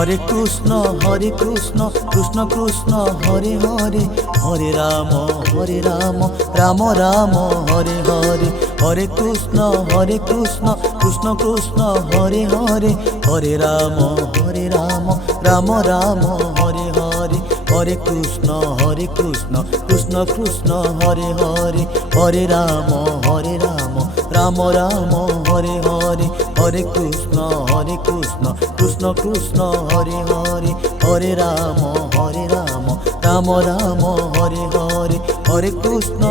Krishna Krishna Krishna Hare Hare, Hare Ram Ram Ram Hare Hare. Hare Krishna Krishna Krishna Hare Hare, Hare Ram Ram Ram Hare Hare. Hare Krishna Krishna Krishna Hare Hare, Hare Ram Ram Ram Hare Hare. Hare Krishna Krishna Krishna Hare Hare, Hare Ram Ram Ram Hare Hare. Hare Krishna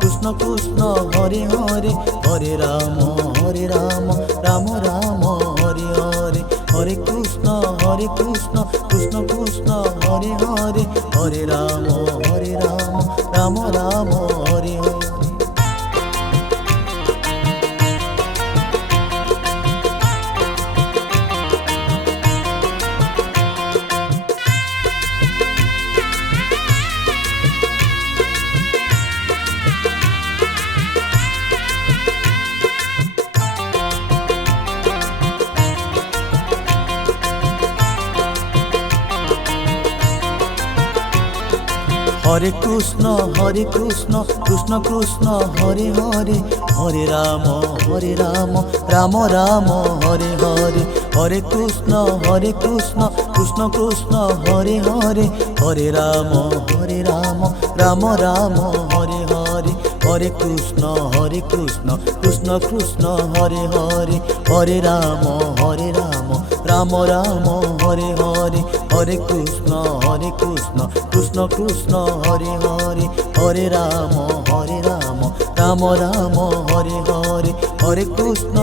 Krishna Krishna Hare Hare, Hare Ram Ram Ram Hare Hare. Hare Krishna Krishna Krishna Hare Hare, Hare Ram Ram Ram Hare Hare. Hare Krishna Krishna Krishna Hare Hare, Hare Ram Ram Ram Hare Hare. Hare Krishna Krishna Krishna Hare Hare, Hare Ram Ram Ram Hare Hare. Hare Krishna Krishna Krishna Hare Hare, Hare Ram Ram Ram Hare Hare. Hare Krishna Krishna Krishna Hare Hare, Hare Ram Ram Ram Hare Hare. Hare Krishna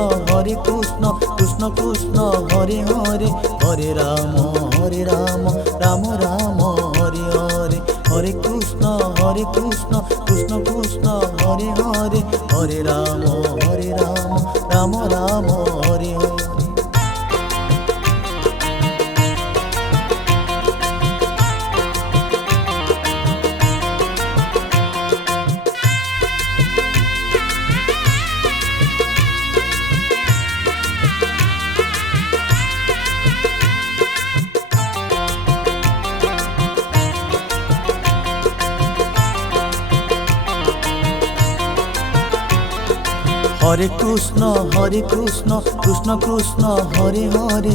Krishna Krishna Hare Hare, Hare Ram Ram Ram Hare Hare. Hare Krishna Krishna Krishna Hare Hare, Hare Ram Ram Ram Hare Hare. Hare Krishna Krishna Krishna Hare Hare,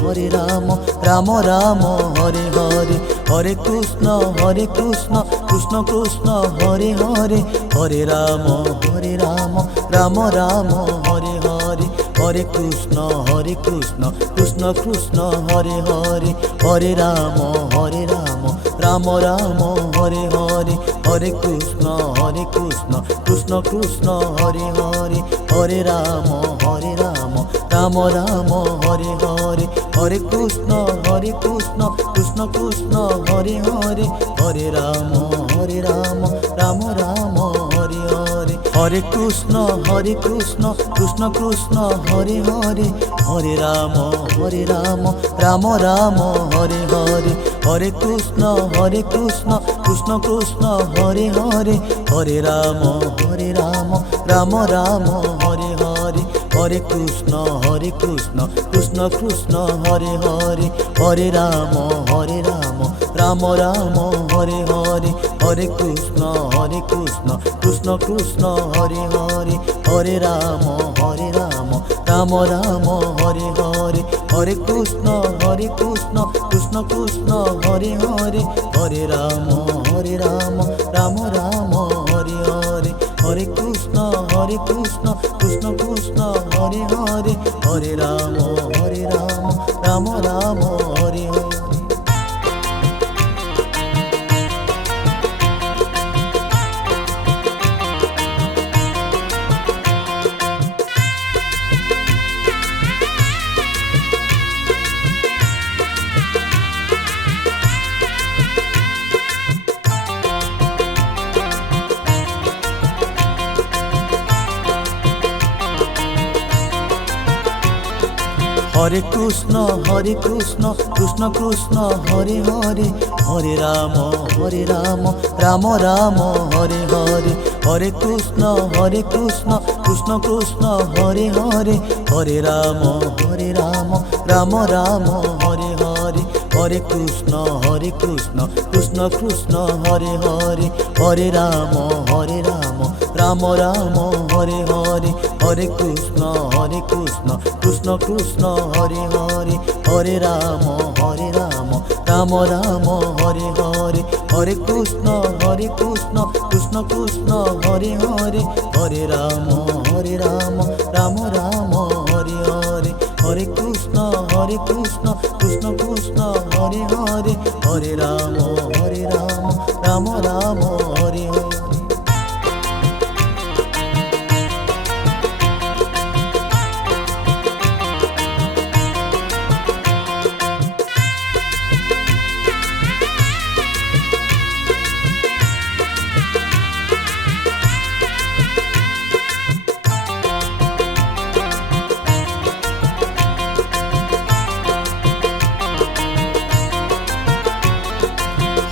Hare Ram Ram Ram Hare Hare. Hare Krishna Krishna Krishna Hare Hare, Hare Ram Ram Ram Hare Hare. Hare Krishna Krishna Krishna Hare Hare, Hare Ram Ram Ram Hare Hare. Hare Krishna Krishna Krishna Hare Hare, Hare Ram Ram Ram Hare Hare. Hare Krishna Krishna Krishna Hare Hare, Hare Ram Ram Ram Hare Hare. Hare Krishna Krishna Krishna Hare Hare, Hare Ram Ram Ram Hare Hare. Hare Krishna Krishna Krishna Hare Hare, Hare Ram Ram Ram Hare Hare. Hare Krishna Krishna Krishna Hare Hare, Hare Ram Ram Ram Hare Hare. Hare Krishna Krishna Krishna Hare Hare, Hare Ram Ram Ram Hare Hare. Hare Krishna Krishna Krishna Hare Hare, Hare Ram Ram Ram Hare Hare. Hare Krishna Krishna Krishna Hare Hare, Hare Ram Ram Ram Hare Hare. Hare Krishna Krishna Krishna Hare Hare, Hare Ram Ram Ram Hare Hare. Hare Krishna Krishna Krishna Hare Hare, Hare Ram Ram Ram Hare Hare Hare Krishna Krishna Krishna Hare Hare Hare Ram Ram Ram Hare Hare Hare Krishna Krishna Krishna Hare Hare Hare Ram Ram Ram Hare Hare Hare Krishna Krishna Krishna Hare Hare Hare Ram Ram Ram Hare Hare Hare Krishna Krishna Krishna Hare Hare Hare Ram Ram Ram Hare Hare.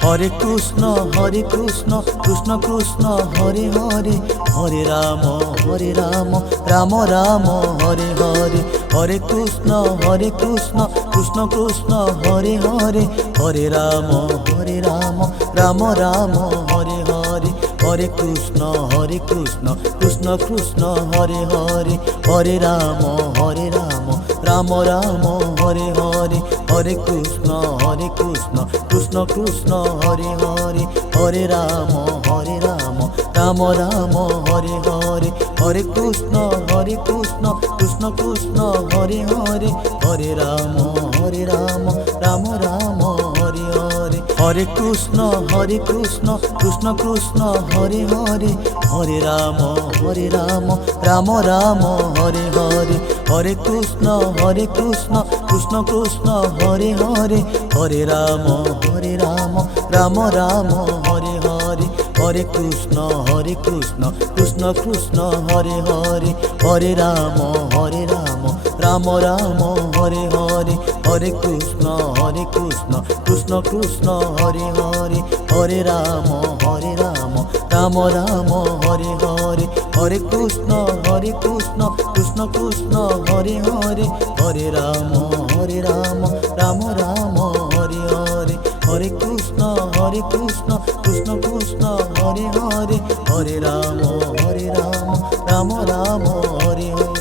Hare Krishna Krishna Krishna Hare Hare Hare Ram Ram Ram Hare Hare Hare Krishna Krishna Krishna Hare Hare Hare Ram Ram Ram Hare Hare Hare Krishna Krishna Krishna Hare Hare Hare Ram Ram Ram Hare Hare Hare Krishna Krishna Krishna Hare Hare Hare Ram Ram Ram Hare Hare Hare Krishna Krishna Krishna Hare Hare Hare Ram Ram Ram Hare Hare Hare Krishna Krishna Krishna Hare Hare Hare Ram Ram Ram Hare Hare Hare Krishna Krishna Krishna Hare Hare Hare Ram Ram Ram Hare Hare Hare Krishna Krishna Krishna Hare Hare Hare Ram Ram Ram Hare Hare Hare Krishna Krishna Krishna Hare Hare Hare Ram Ram Ram Hare Hare Hare Krishna Krishna Krishna Hare Hare Hare Ram Ram Ram Hare Hare Hare Krishna Krishna Krishna Hare Hare Hare Ram Ram Ram Hare Hare.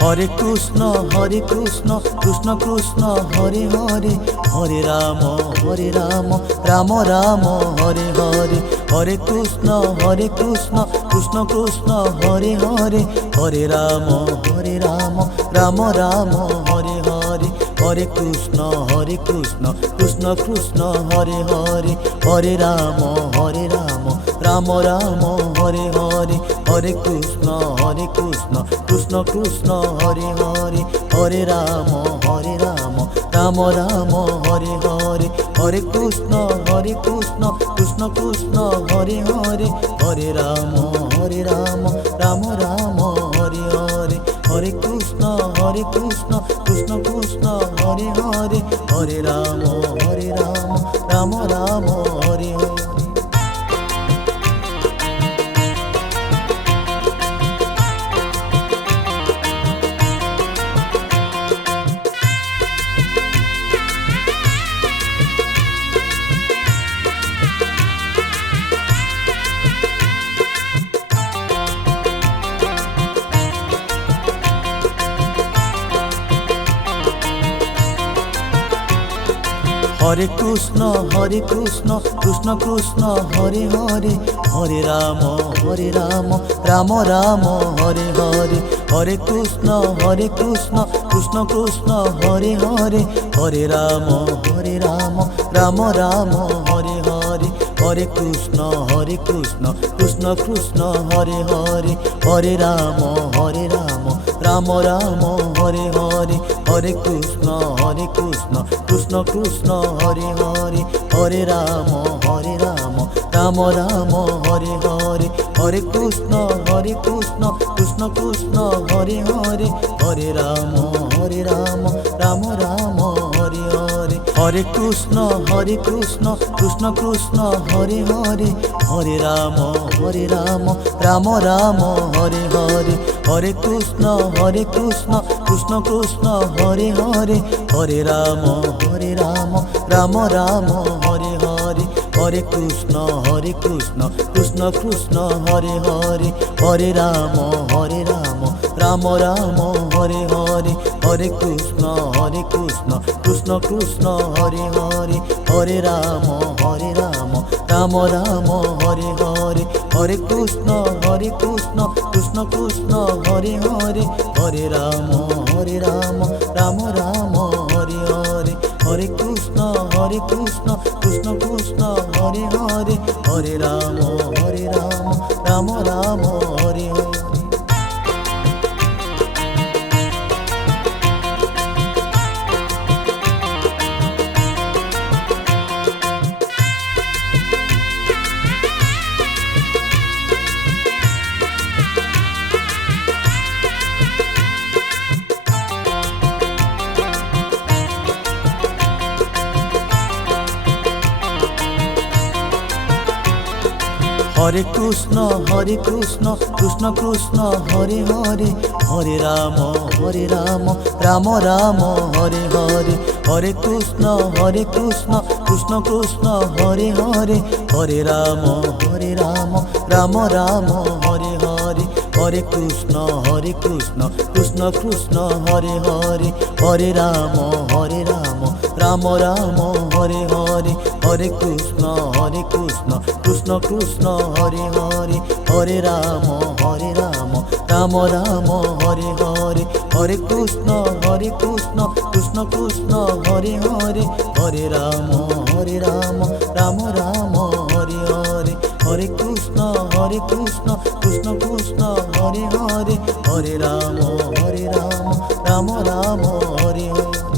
Hare Krishna Krishna Krishna Hare Hare Hare Ram Ram Ram Hare Hare Hare Krishna Krishna Krishna Hare Hare Hare Ram Ram Ram Hare Hare Hare Krishna Krishna Krishna Hare Hare Hare Ram Ram Ram Hare Hare Hare Krishna Krishna Krishna Hare Hare Hare Ram Ram Ram Hare Hare Hare Krishna Krishna Krishna Hare Hare Hare Ram Ram Ram Hare Hare Hare Krishna Krishna Krishna Hare Hare Hare Ram Ram Ram Hare Hare. Hare Krishna Krishna Krishna Hare Hare Hare Ram Ram Ram Hare Hare Hare Krishna Krishna Krishna Hare Hare Hare Ram Ram Ram Hare Hare Hare Krishna Krishna Krishna Hare Hare Hare Ram Ram Ram Hare Hare Hare Krishna Krishna Krishna Hare Hare Hare Ram Ram Ram Hare Hare Hare Krishna Krishna Krishna Hare Hare Hare Ram Ram Ram Hare Hare Hare Krishna Krishna Krishna Hare Hare Hare Ram Ram Ram Hare Hare Hare Krishna Krishna Krishna Hare Hare Hare Ram Ram Ram Hare Hare Hare Krishna Krishna Krishna Hare Hare Hare Ram Ram Ram Hare Hare Hare Krishna Krishna Krishna Hare Hare Hare Ram Ram Ram Hare Hare Hare Krishna Krishna Krishna Hare Hare Hare Ram Ram Ram Hare Hare Hare Krishna Krishna Krishna Hare Hare Hare Ram Ram Ram Hare Hare Hare Krishna Krishna Krishna Hare Hare Hare Ram Ram Ram Hare Hare Hare Krishna Krishna Krishna Hare Hare Hare Ram Ram Ram Hare Hare Hare Krishna Krishna Krishna Hare Hare Hare Ram Ram Ram Hare Hare Hare Krishna Krishna Krishna Hare Hare Hare Ram Ram Ram Hare Hare Hare Krishna Krishna Krishna Hare Hare Hare Ram Ram Ram Hare Hare Hare Krishna Krishna Krishna Hare Hare Hare Ram Ram Ram Hare Hare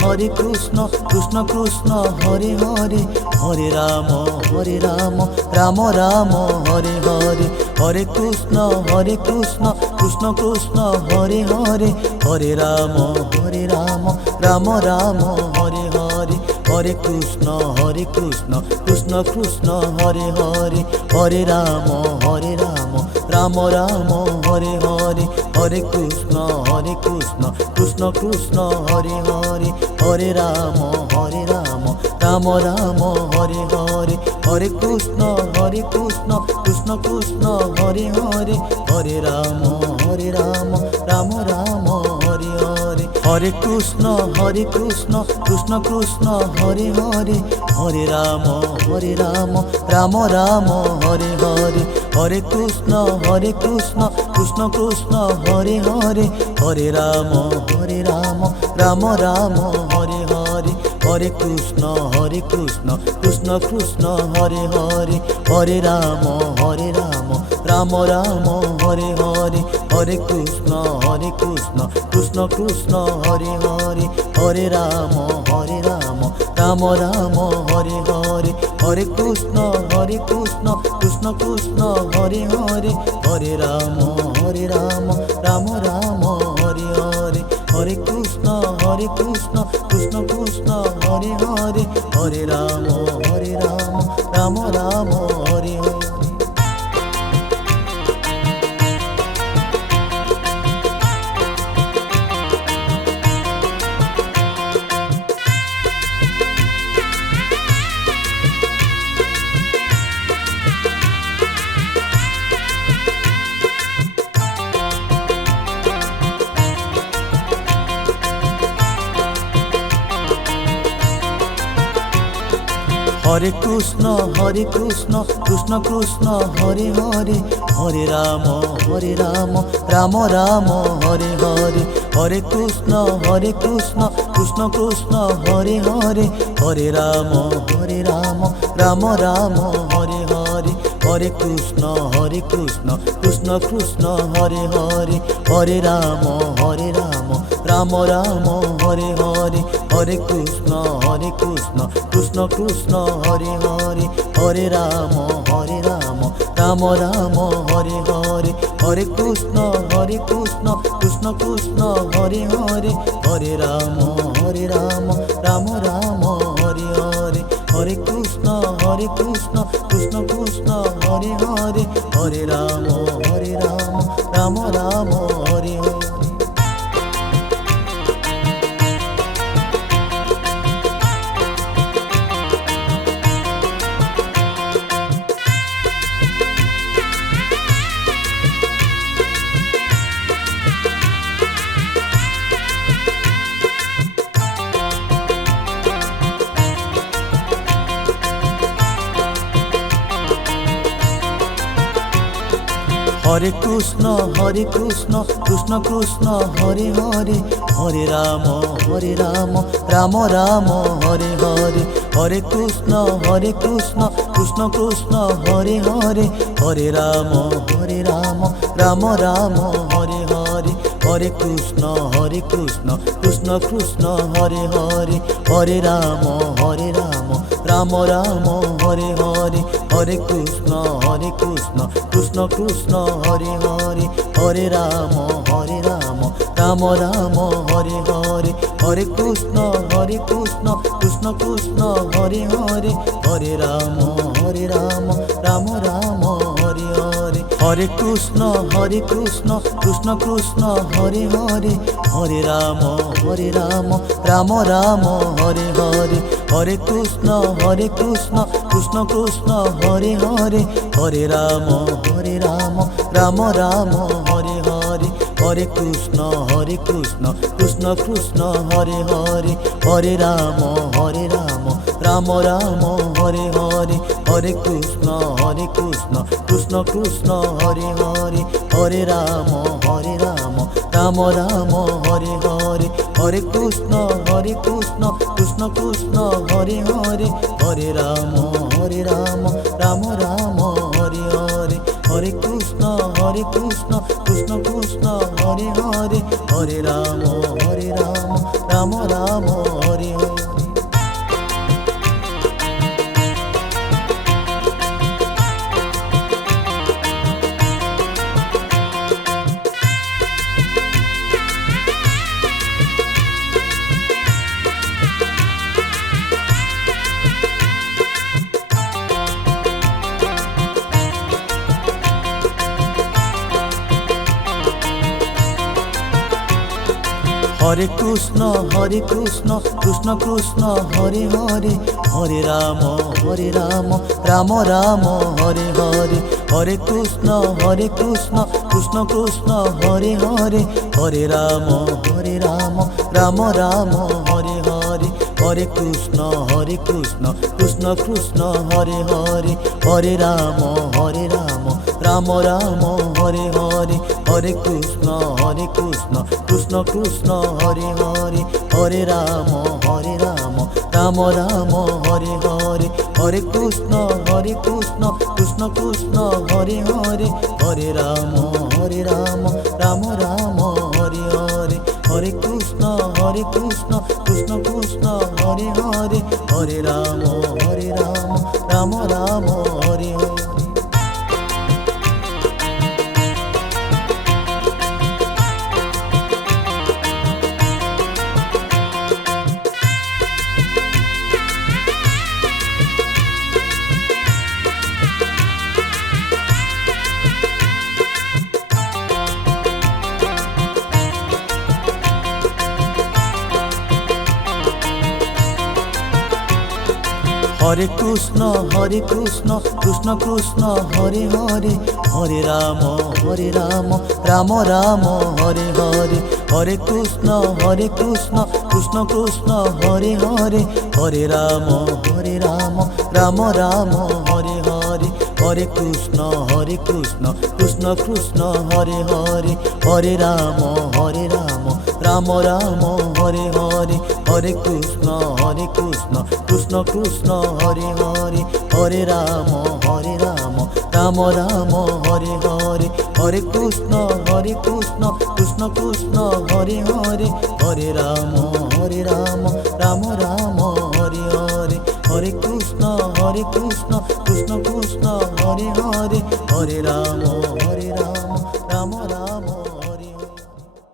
Hare Krishna Krishna Krishna Hare Hare Hare Ram Ram Ram Hare Hare Hare Krishna Krishna Krishna Hare Hare Hare Ram Ram Ram Hare Hare Hare Krishna Krishna Krishna Hare Hare Hare Ram Ram Ram Hare Hare Hare Krishna Krishna Krishna Hare Hare Hare Ram Ram Ram Hare Hare Hare Krishna Krishna Krishna Hare Hare Hare Ram Ram Ram Hare Hare Hare Krishna Krishna Krishna Hare Hare Hare Ram Ram Ram Hare Hare Hare Krishna Krishna Krishna Hare Hare Hare Ram Ram Ram Hare Hare Hare Krishna Krishna Krishna Hare Hare Hare Ram Ram Ram Hare Hare Hare Krishna Krishna Krishna Hare Hare Hare Ram Ram Ram Hare Hare Hare Krishna Krishna Krishna Hare Hare Hare Ram Ram Ram Hare Hare Hare Krishna Krishna Krishna Hare Hare Hare Ram Ram Ram Hare Hare Hare Krishna Krishna Krishna Hare Hare Hare Ram Ram Ram Hare Hare Hare Krishna Krishna Krishna Hare Hare Hare Ram Ram Ram Hare Hare Hare Krishna Krishna Krishna Hare Hare Hare Ram Ram Ram Hare Hare Hare Krishna Krishna Krishna Hare Hare Hare Ram Ram Ram Hare Hare Hare Krishna Krishna Krishna Hare Hare Hare Ram Ram Ram Hare Hare Hare Krishna Krishna Krishna Hare Hare Hare Ram Ram Ram Hare Hare. Hare Krishna Krishna Krishna Hare Hare Hare Ram Ram Ram Hare Hare Hare Krishna Krishna Krishna Hare Hare Hare Ram Ram Ram Hare Hare Hare Krishna Krishna Krishna Hare Hare Hare Ram Ram Ram Hare Hare Hare Krishna Krishna Krishna Hare Hare Hare Ram Ram Ram Hare Hare Hare Krishna Krishna Krishna Hare Hare Hare Ram Ram Ram Hare Hare Hare Krishna Krishna Krishna Hare Hare Hare Ram Ram Ram Hare Hare Hare Krishna Krishna Krishna Hare Hare Hare Ram Ram Ram Hare Hare Hare Krishna Krishna Krishna Hare Hare Hare Ram Ram Ram Hare Hare Hare Krishna Krishna Krishna Hare Hare Hare Ram Ram Ram Hare Hare Hare Krishna Krishna Krishna Hare Hare Hare Ram Ram Ram Hare Hare Hare Krishna Krishna Krishna Hare Hare Hare Ram Ram Ram Hare Hare. Hare Krishna Krishna Krishna Hare Hare Hare Ram Ram Ram Hare Hare Hare Krishna Krishna Krishna Hare Hare Hare Ram Ram Ram Hare Hare Hare Krishna Krishna Krishna Hare Hare Hare Ram Ram Ram Hare Hare Hare Krishna Krishna Krishna Hare Hare Hare Ram Ram Ram Hare Hare Hare Krishna Krishna Krishna Hare Hare Hare Ram Ram Ram Hare Hare Hare Krishna Krishna Krishna Hare Hare Hare Ram Ram Ram Hare Hare. Hare Krishna Krishna Krishna Hare Hare Hare Ram Ram Ram Hare Hare Hare Krishna Krishna Krishna Krishna Hare Hare Hare Ram Ram Ram Hare Hare Hare Krishna Krishna Krishna Hare Hare Hare Ram Ram Ram Hare Hare Hare Krishna Krishna Krishna Hare Hare Hare Ram Ram Ram Hare Hare Hare Krishna Krishna Krishna Hare Hare Hare Ram Ram Ram Hare Hare Hare Krishna Krishna Krishna Hare Hare Hare Ram Ram Ram